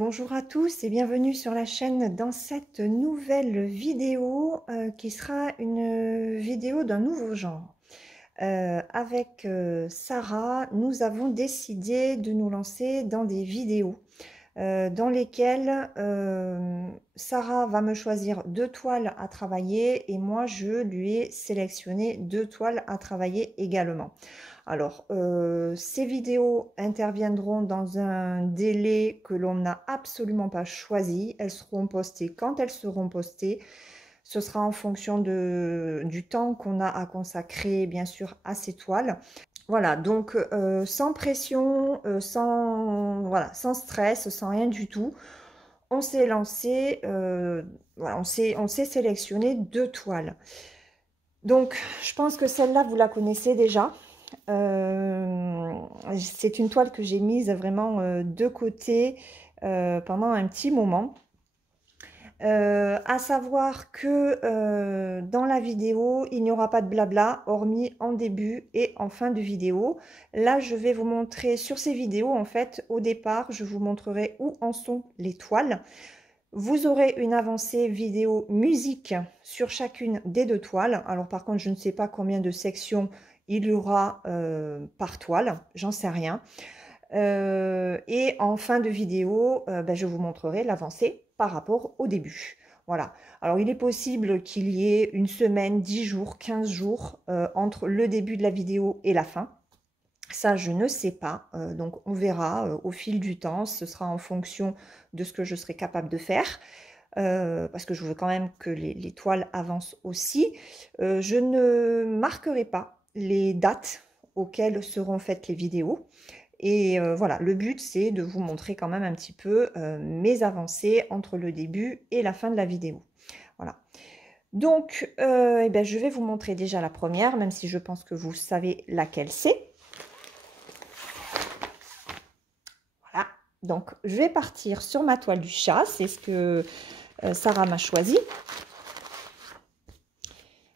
Bonjour à tous et bienvenue sur la chaîne dans cette nouvelle vidéo qui sera une vidéo d'un nouveau genre. Avec Sarah, nous avons décidé de nous lancer dans des vidéos dans lesquelles Sarah va me choisir 2 toiles à travailler et moi je lui ai sélectionné 2 toiles à travailler également. Alors, ces vidéos interviendront dans un délai que l'on n'a absolument pas choisi. Elles seront postées quand elles seront postées. Ce sera en fonction du temps qu'on a à consacrer, bien sûr, à ces toiles. Voilà, donc sans pression, voilà, sans stress, sans rien du tout. On s'est lancé, voilà, on s'est sélectionné 2 toiles. Donc, je pense que celle-là, vous la connaissez déjà. C'est une toile que j'ai mise vraiment de côté pendant un petit moment. À savoir que dans la vidéo, il n'y aura pas de blabla, hormis en début et en fin de vidéo. Là, je vais vous montrer sur ces vidéos, en fait, au départ, je vous montrerai où en sont les toiles. Vous aurez une avancée vidéo musique sur chacune des 2 toiles. Alors par contre, je ne sais pas combien de sections il y aura par toile, j'en sais rien. Et en fin de vidéo, je vous montrerai l'avancée par rapport au début. Voilà. Alors il est possible qu'il y ait une semaine, 10 jours, 15 jours entre le début de la vidéo et la fin. Ça, je ne sais pas, donc on verra au fil du temps, ce sera en fonction de ce que je serai capable de faire, parce que je veux quand même que les toiles avancent aussi. Je ne marquerai pas les dates auxquelles seront faites les vidéos, et voilà, le but c'est de vous montrer quand même un petit peu mes avancées entre le début et la fin de la vidéo. Voilà. Donc, je vais vous montrer déjà la première, même si je pense que vous savez laquelle c'est. Voilà, donc je vais partir sur ma toile du chat, c'est ce que Sarah m'a choisi.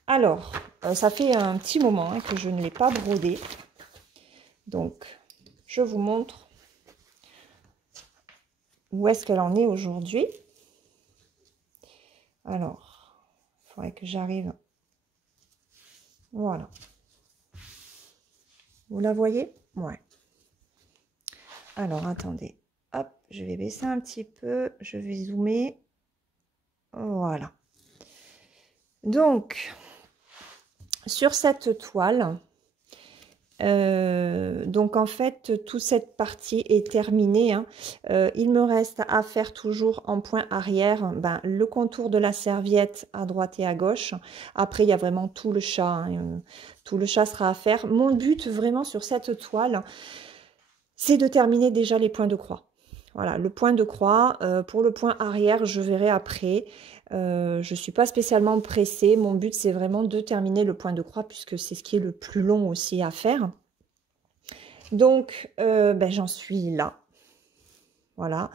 Alors, ça fait un petit moment que je ne l'ai pas brodé, donc je vous montre où est-ce qu'elle en est aujourd'hui. Alors, il faudrait que j'arrive. Voilà. Vous la voyez? Ouais. Alors, attendez. Hop, je vais baisser un petit peu. Je vais zoomer. Voilà. Donc, sur cette toile, donc en fait, toute cette partie est terminée. Hein. Il me reste à faire toujours en point arrière le contour de la serviette à droite et à gauche. Après, il y a vraiment tout le chat. Hein. Tout le chat sera à faire. Mon but vraiment sur cette toile, c'est de terminer déjà les points de croix. Voilà, le point de croix. Pour le point arrière, je verrai après. Je ne suis pas spécialement pressée. Mon but, c'est vraiment de terminer le point de croix puisque c'est ce qui est le plus long aussi à faire. Donc, j'en suis là. Voilà.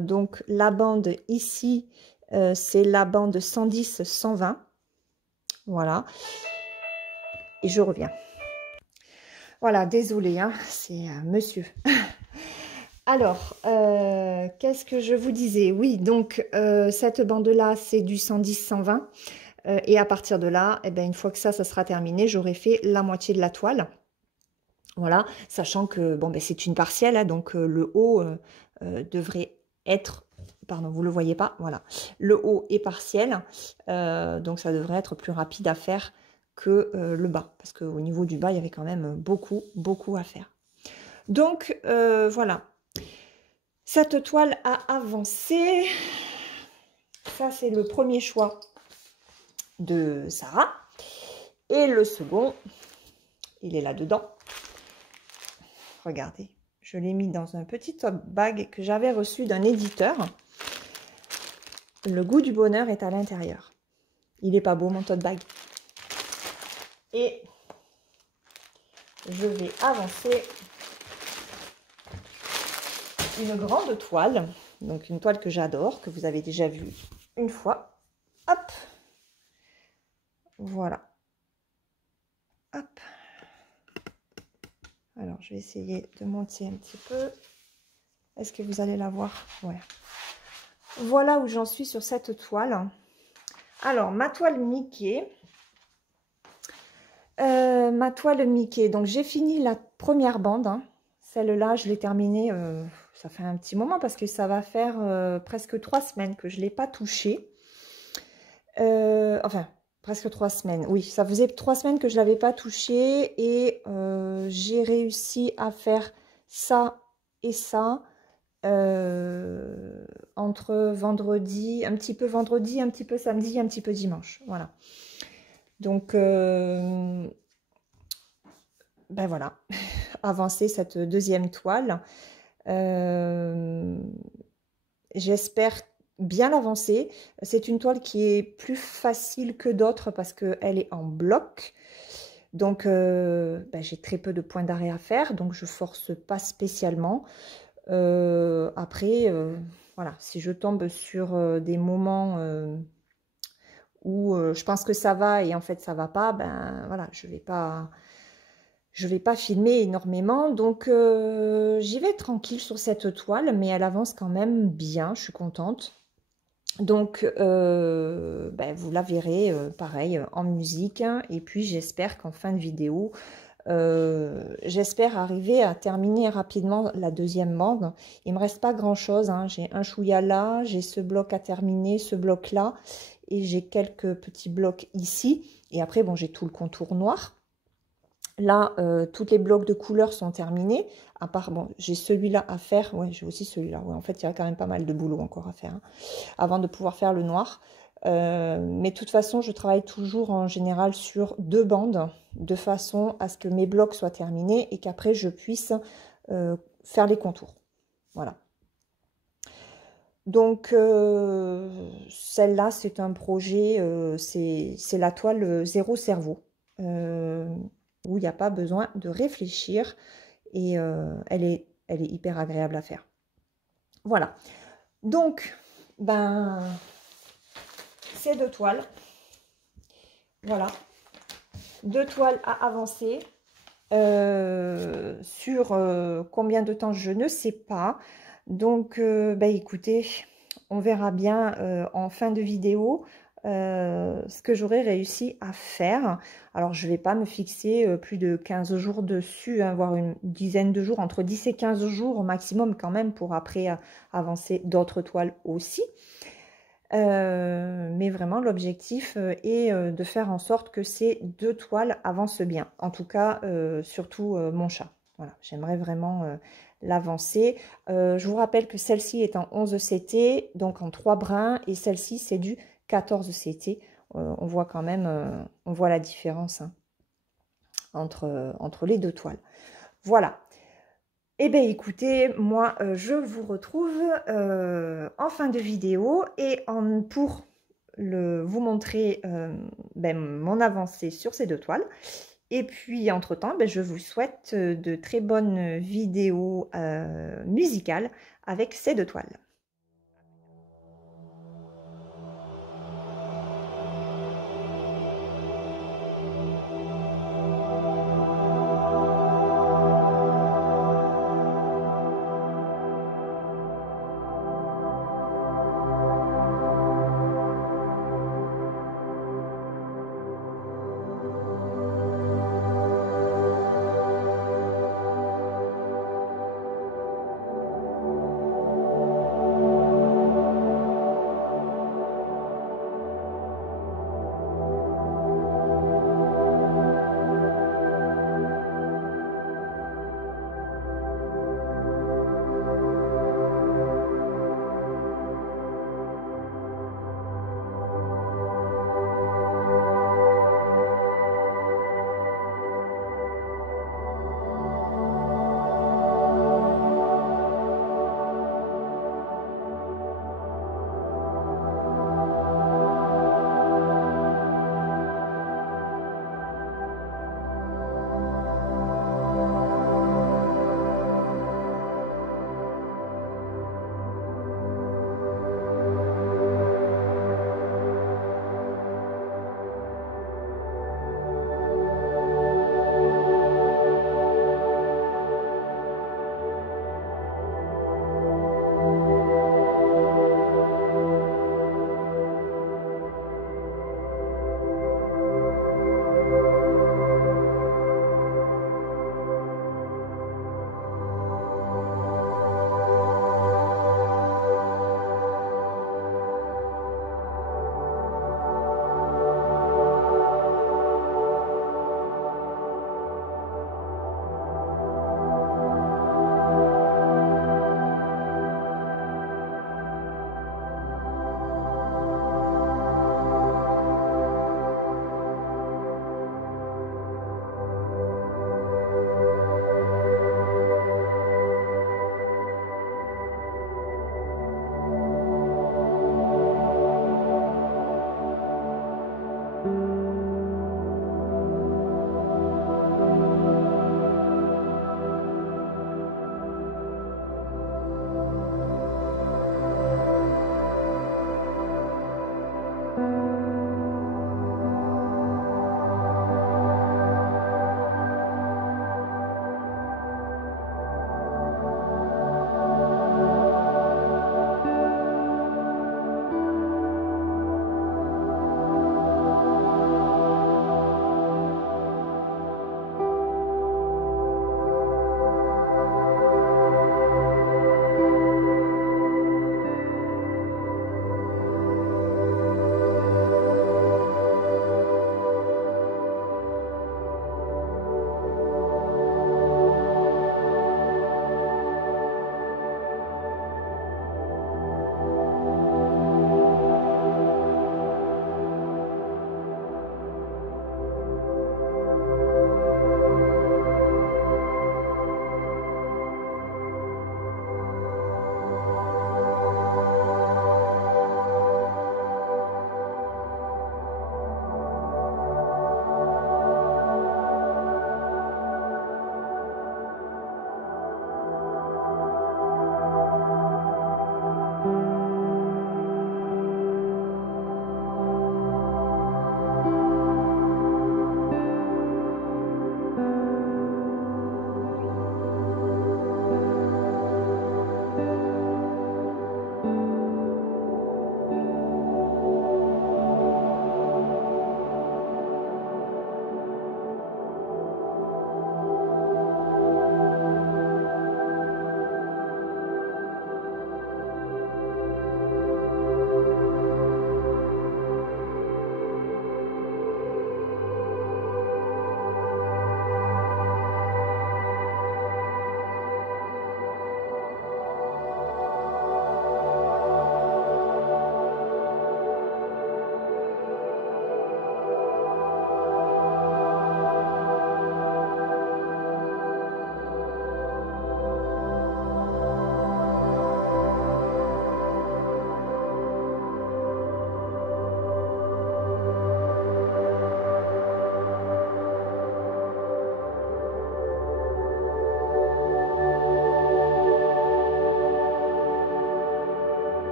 Donc, la bande ici, c'est la bande 110-120. Voilà. Et je reviens. Voilà, désolée, hein, c'est monsieur. Alors, qu'est-ce que je vous disais? Oui, donc cette bande-là, c'est du 110-120. Et à partir de là, une fois que ça sera terminé, j'aurai fait la moitié de la toile. Voilà, sachant que bon, c'est une partielle, hein, donc le haut devrait être... Pardon, vous ne le voyez pas? Voilà. Le haut est partiel, donc ça devrait être plus rapide à faire que le bas. Parce qu'au niveau du bas, il y avait quand même beaucoup à faire. Donc, voilà. Cette toile a avancé. Ça, c'est le premier choix de Sarah. Et le second, il est là-dedans. Regardez, je l'ai mis dans un petit tote bag que j'avais reçu d'un éditeur. Le goût du bonheur est à l'intérieur. Il n'est pas beau, mon tote bag. Et je vais avancer une grande toile. Donc, une toile que j'adore, que vous avez déjà vue une fois. Hop. Voilà. Hop. Alors, je vais essayer de monter un petit peu. Est-ce que vous allez la voir? Ouais. Voilà où j'en suis sur cette toile. Alors, ma toile Mickey. Donc j'ai fini la première bande. Hein. Celle-là, je l'ai terminée, ça fait un petit moment parce que ça va faire presque 3 semaines que je ne l'ai pas touchée. Enfin, presque 3 semaines. Oui, ça faisait 3 semaines que je ne l'avais pas touchée et j'ai réussi à faire ça et ça entre vendredi, un petit peu samedi, un petit peu dimanche. Voilà. Donc, ben voilà, avancer cette deuxième toile. J'espère bien l'avancer. C'est une toile qui est plus facile que d'autres parce qu'elle est en bloc. Donc, ben, j'ai très peu de points d'arrêt à faire, donc je force pas spécialement. Après, voilà, si je tombe sur des moments où je pense que ça va et en fait ça va pas, ben voilà, je vais pas filmer énormément, donc j'y vais tranquille sur cette toile, mais elle avance quand même bien, je suis contente. Donc, ben, vous la verrez pareil en musique, hein, et puis j'espère qu'en fin de vidéo, j'espère arriver à terminer rapidement la deuxième bande. Il me reste pas grand chose, hein. J'ai un chouïa là, j'ai ce bloc à terminer, ce bloc là, et j'ai quelques petits blocs ici, et après bon, j'ai tout le contour noir. Là, tous les blocs de couleurs sont terminés, à part, bon, j'ai celui-là à faire, ouais, j'ai aussi celui-là, ouais, en fait, il y a quand même pas mal de boulot encore à faire, hein, avant de pouvoir faire le noir. Mais de toute façon, je travaille toujours en général sur 2 bandes, de façon à ce que mes blocs soient terminés et qu'après, je puisse faire les contours. Voilà. Donc, celle-là, c'est un projet, c'est la toile zéro cerveau. Où il n'y a pas besoin de réfléchir et elle est hyper agréable à faire. Voilà. Donc, ben, ces 2 toiles. Voilà. 2 toiles à avancer. Sur combien de temps, je ne sais pas. Donc, ben, écoutez, on verra bien en fin de vidéo ce que j'aurais réussi à faire. Alors, je ne vais pas me fixer plus de 15 jours dessus, hein, voire une dizaine de jours, entre 10 et 15 jours au maximum quand même, pour après avancer d'autres toiles aussi. Mais vraiment, l'objectif est de faire en sorte que ces 2 toiles avancent bien. En tout cas, surtout mon chat. Voilà, j'aimerais vraiment l'avancer. Je vous rappelle que celle-ci est en 11 CT, donc en 3 brins, et celle-ci, c'est du 14 CT. On voit quand même, on voit la différence, hein, entre les 2 toiles. Voilà. Eh bien, écoutez, moi, je vous retrouve en fin de vidéo et pour vous montrer ben, mon avancée sur ces 2 toiles. Et puis, entre-temps, ben, je vous souhaite de très bonnes vidéos musicales avec ces 2 toiles.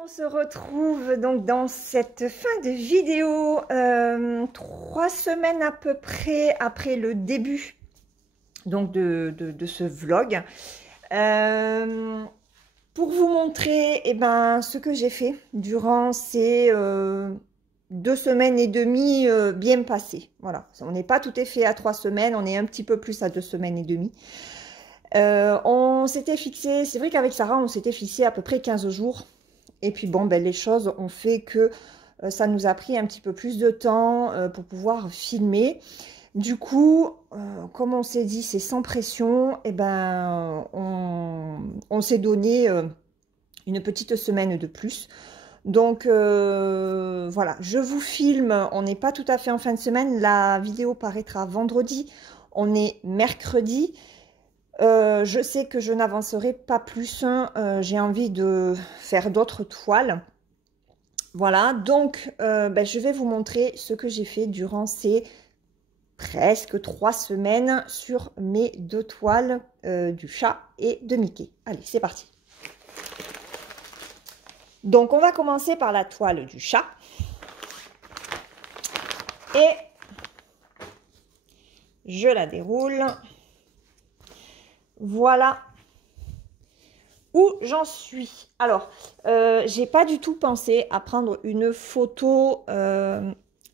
On se retrouve donc dans cette fin de vidéo 3 semaines à peu près après le début donc de ce vlog, pour vous montrer ce que j'ai fait durant ces 2 semaines et demie bien passées. Voilà, on n'est pas tout à fait à 3 semaines, on est un petit peu plus à 2 semaines et demie. On s'était fixé, c'est vrai qu'avec Sarah on s'était fixé à peu près 15 jours. Et puis bon, les choses ont fait que ça nous a pris un petit peu plus de temps pour pouvoir filmer. Du coup, comme on s'est dit, c'est sans pression, et on s'est donné une petite semaine de plus. Donc voilà, je vous filme, on n'est pas tout à fait en fin de semaine, la vidéo paraîtra vendredi, on est mercredi. Je sais que je n'avancerai pas plus, j'ai envie de faire d'autres toiles. Voilà, donc je vais vous montrer ce que j'ai fait durant ces presque 3 semaines sur mes 2 toiles du chat et de Mickey. Allez, c'est parti. Donc on va commencer par la toile du chat. Et je la déroule. Voilà où j'en suis. Alors, j'ai pas du tout pensé à prendre une photo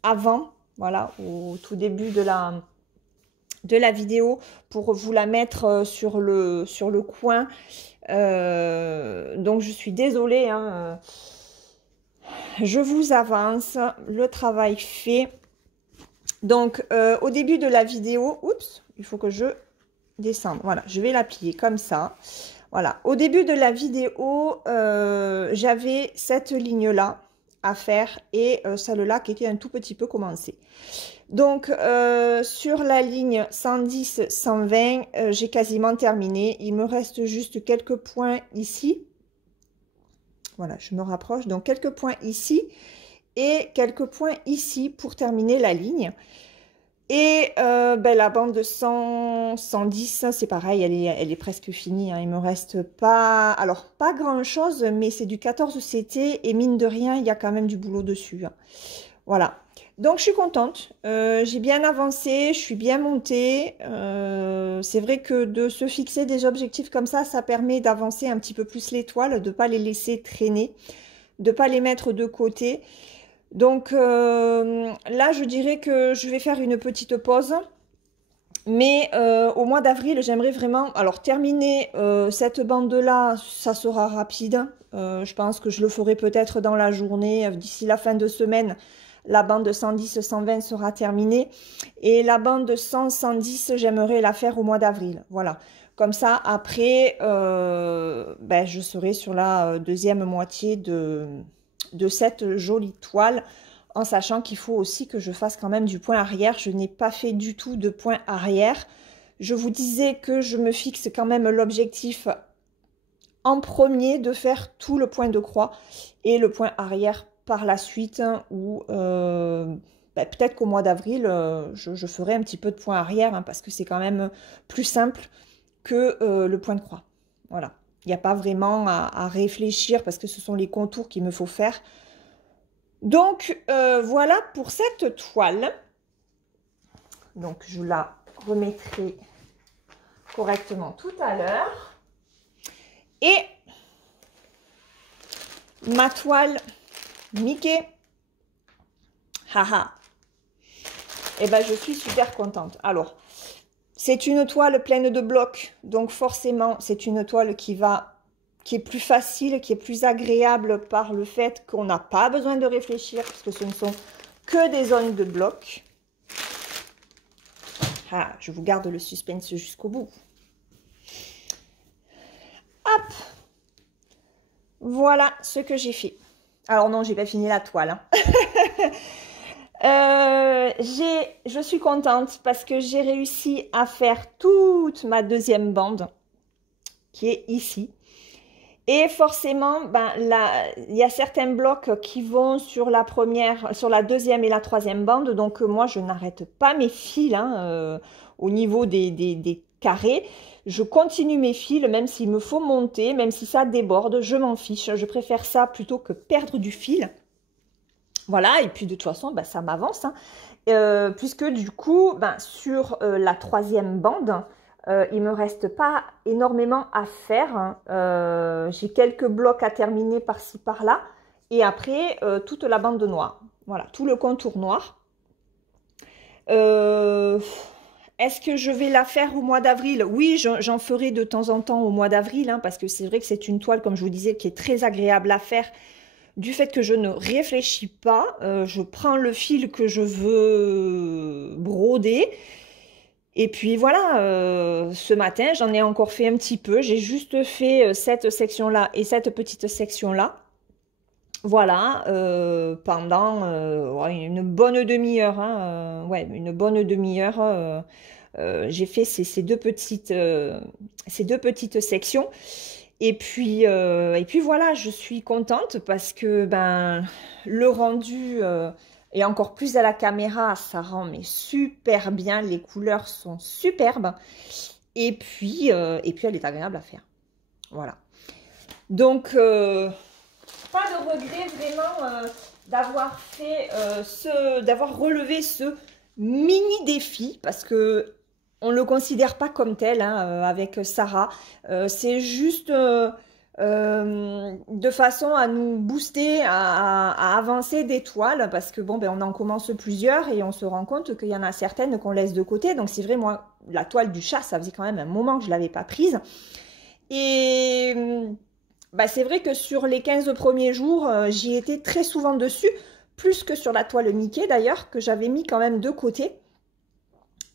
avant, voilà, au tout début de la vidéo pour vous la mettre sur le coin. Donc, je suis désolée, hein, je vous avance le travail fait. Donc, au début de la vidéo, oups, il faut que je descendre. Voilà, je vais la plier comme ça. Voilà, au début de la vidéo, j'avais cette ligne-là à faire et celle-là qui était un tout petit peu commencée. Donc, sur la ligne 110-120, j'ai quasiment terminé. Il me reste juste quelques points ici. Voilà, je me rapproche. Donc, quelques points ici et quelques points ici pour terminer la ligne. Et la bande de 110, c'est pareil, elle est presque finie, hein. Il me reste pas, alors pas grand chose, mais c'est du 14 CT et mine de rien, il y a quand même du boulot dessus, hein. Voilà, donc je suis contente, j'ai bien avancé, je suis bien montée. C'est vrai que de se fixer des objectifs comme ça permet d'avancer un petit peu plus les toiles, de ne pas les laisser traîner, de ne pas les mettre de côté. Donc là, je dirais que je vais faire une petite pause. Mais au mois d'avril, j'aimerais vraiment... Alors, terminer cette bande-là, ça sera rapide. Je pense que je le ferai peut-être dans la journée. D'ici la fin de semaine, la bande de 110-120 sera terminée. Et la bande de 100-110, j'aimerais la faire au mois d'avril. Voilà. Comme ça, après, je serai sur la deuxième moitié de cette jolie toile, en sachant qu'il faut aussi que je fasse quand même du point arrière. Je n'ai pas fait du tout de point arrière. Je vous disais que je me fixe quand même l'objectif en premier de faire tout le point de croix et le point arrière par la suite, ou peut-être qu'au mois d'avril, je ferai un petit peu de point arrière, hein, parce que c'est quand même plus simple que le point de croix. Voilà. Il n'y a pas vraiment à réfléchir parce que ce sont les contours qu'il me faut faire. Donc, voilà pour cette toile. Donc, je la remettrai correctement tout à l'heure. Et ma toile Mickey. Haha. Et ben, je suis super contente. Alors, c'est une toile pleine de blocs. Donc, forcément, c'est une toile qui est plus facile, qui est plus agréable par le fait qu'on n'a pas besoin de réfléchir, parce que ce ne sont que des zones de blocs. Ah, je vous garde le suspense jusqu'au bout. Hop! Voilà ce que j'ai fait. Alors non, j'ai pas fini la toile. Je suis contente parce que j'ai réussi à faire toute ma deuxième bande qui est ici. Et forcément, ben, il y a certains blocs qui vont sur la première, sur la deuxième et la troisième bande. Donc moi, je n'arrête pas mes fils hein, au niveau des carrés. Je continue mes fils, même s'il me faut monter, même si ça déborde, je m'en fiche. Je préfère ça plutôt que perdre du fil. Voilà, et puis de toute façon, ben, ça m'avance. Hein, puisque du coup, ben, sur la troisième bande, il ne me reste pas énormément à faire. Hein. J'ai quelques blocs à terminer par-ci, par-là. Et après, toute la bande noire. Voilà, tout le contour noir. Est-ce que je vais la faire au mois d'avril? Oui, j'en ferai de temps en temps au mois d'avril, hein, parce que c'est vrai que c'est une toile, comme je vous disais, qui est très agréable à faire. Du fait que je ne réfléchis pas, je prends le fil que je veux broder. Et puis voilà, ce matin, j'en ai encore fait un petit peu. J'ai juste fait cette section-là et cette petite section-là. Voilà, pendant ouais, une bonne demi-heure. Hein, ouais, une bonne demi-heure. J'ai fait ces deux petites sections. Et puis voilà, je suis contente parce que ben, le rendu... et encore plus à la caméra, ça rend mais super bien. Les couleurs sont superbes. Et puis elle est agréable à faire. Voilà. Donc, pas de regret vraiment d'avoir fait d'avoir relevé ce mini défi. Parce que on ne le considère pas comme tel hein, avec Sarah. C'est juste... de façon à nous booster, à avancer des toiles, parce que bon, ben, on en commence plusieurs et on se rend compte qu'il y en a certaines qu'on laisse de côté. Donc c'est vrai, moi, la toile du chat, ça faisait quand même un moment que je ne l'avais pas prise. Et ben, c'est vrai que sur les 15 premiers jours, j'y étais très souvent dessus, plus que sur la toile Mickey d'ailleurs, que j'avais mis quand même de côté.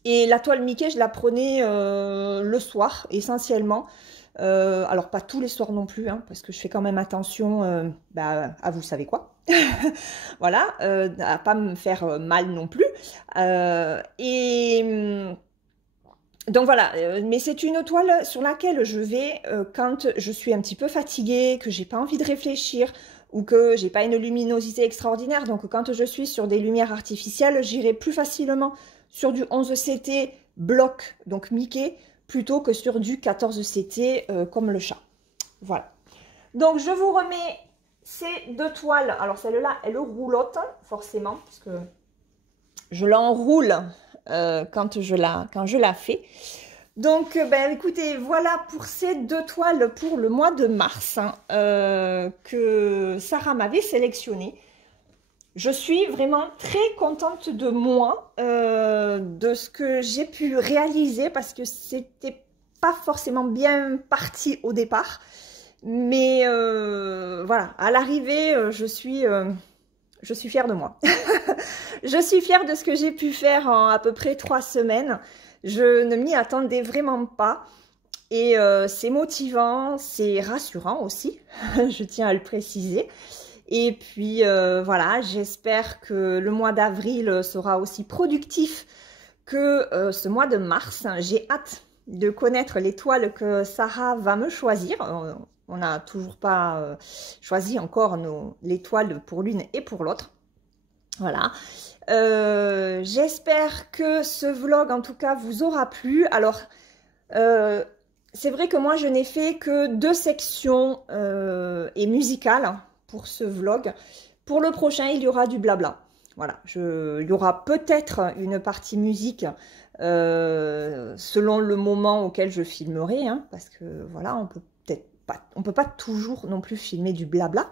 Et la toile Mickey, je la prenais le soir, essentiellement. Alors pas tous les soirs non plus, hein, parce que je fais quand même attention bah, à vous savez quoi. Voilà, à pas me faire mal non plus. Donc voilà, mais c'est une toile sur laquelle je vais quand je suis un petit peu fatiguée, que j'ai pas envie de réfléchir ou que j'ai pas une luminosité extraordinaire. Donc quand je suis sur des lumières artificielles, j'irai plus facilement sur du 11 CT bloc, donc Mickey, plutôt que sur du 14 CT comme le chat. Voilà. Donc je vous remets ces deux toiles. Alors celle-là, elle roulotte forcément, parce que je l'enroule quand je la fais. Donc ben, écoutez, voilà pour ces deux toiles pour le mois de mars hein, que Sarah m'avait sélectionné. Je suis vraiment très contente de moi, de ce que j'ai pu réaliser parce que c'était pas forcément bien parti au départ. Mais voilà, à l'arrivée, je suis fière de moi. Je suis fière de ce que j'ai pu faire en à peu près 3 semaines. Je ne m'y attendais vraiment pas. Et c'est motivant, c'est rassurant aussi, je tiens à le préciser. Et puis voilà, j'espère que le mois d'avril sera aussi productif que ce mois de mars. J'ai hâte de connaître les toiles que Sarah va me choisir. On n'a toujours pas choisi encore les toiles pour l'une et pour l'autre. Voilà. J'espère que ce vlog, en tout cas, vous aura plu. Alors, c'est vrai que moi, je n'ai fait que 2 sections et musicales pour ce vlog. Pour le prochain, il y aura du blabla. Voilà, il y aura peut-être une partie musique selon le moment auquel je filmerai, hein, parce que voilà, on peut pas toujours non plus filmer du blabla,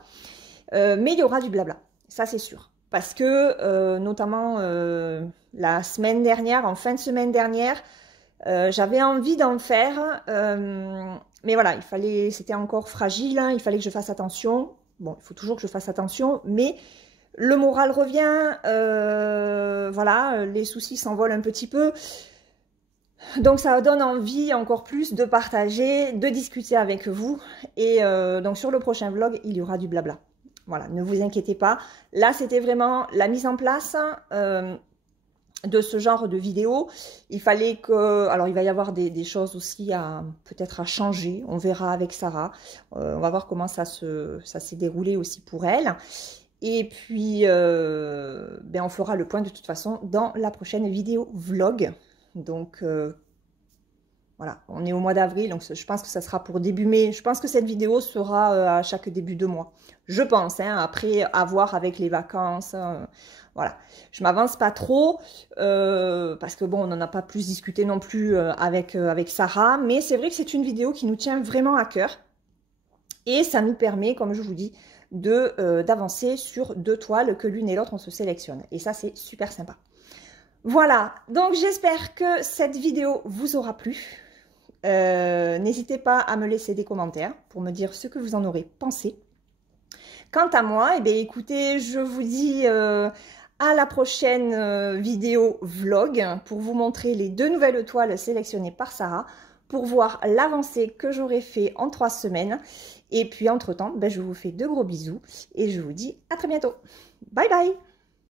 mais il y aura du blabla, ça c'est sûr. Parce que notamment la semaine dernière, en fin de semaine dernière, j'avais envie d'en faire, mais voilà, c'était encore fragile, hein, il fallait que je fasse attention. Bon, il faut toujours que je fasse attention, mais le moral revient, voilà, les soucis s'envolent un petit peu. Donc ça donne envie encore plus de partager, de discuter avec vous. Et donc sur le prochain vlog, il y aura du blabla. Voilà, ne vous inquiétez pas. Là, c'était vraiment la mise en place de ce genre de vidéo. Il fallait que... Alors, il va y avoir des choses aussi peut-être à changer. On verra avec Sarah. On va voir comment ça s'est déroulé aussi pour elle. Et puis, ben on fera le point de toute façon dans la prochaine vidéo vlog. Donc, voilà, on est au mois d'avril, donc je pense que ça sera pour début mai. Je pense que cette vidéo sera à chaque début de mois. Je pense, hein, après, à voir avec les vacances. Voilà, je m'avance pas trop, parce que bon, on n'en a pas plus discuté non plus avec Sarah. Mais c'est vrai que c'est une vidéo qui nous tient vraiment à cœur. Et ça nous permet, comme je vous dis, d'avancer sur 2 toiles que l'une et l'autre on se sélectionne, et ça c'est super sympa. Voilà, donc j'espère que cette vidéo vous aura plu. N'hésitez pas à me laisser des commentaires pour me dire ce que vous en aurez pensé. Quant à moi, eh bien, écoutez, je vous dis à la prochaine vidéo vlog pour vous montrer les 2 nouvelles toiles sélectionnées par Sarah, pour voir l'avancée que j'aurai fait en 3 semaines. Et puis entre-temps, ben, je vous fais de gros bisous et je vous dis à très bientôt. Bye bye!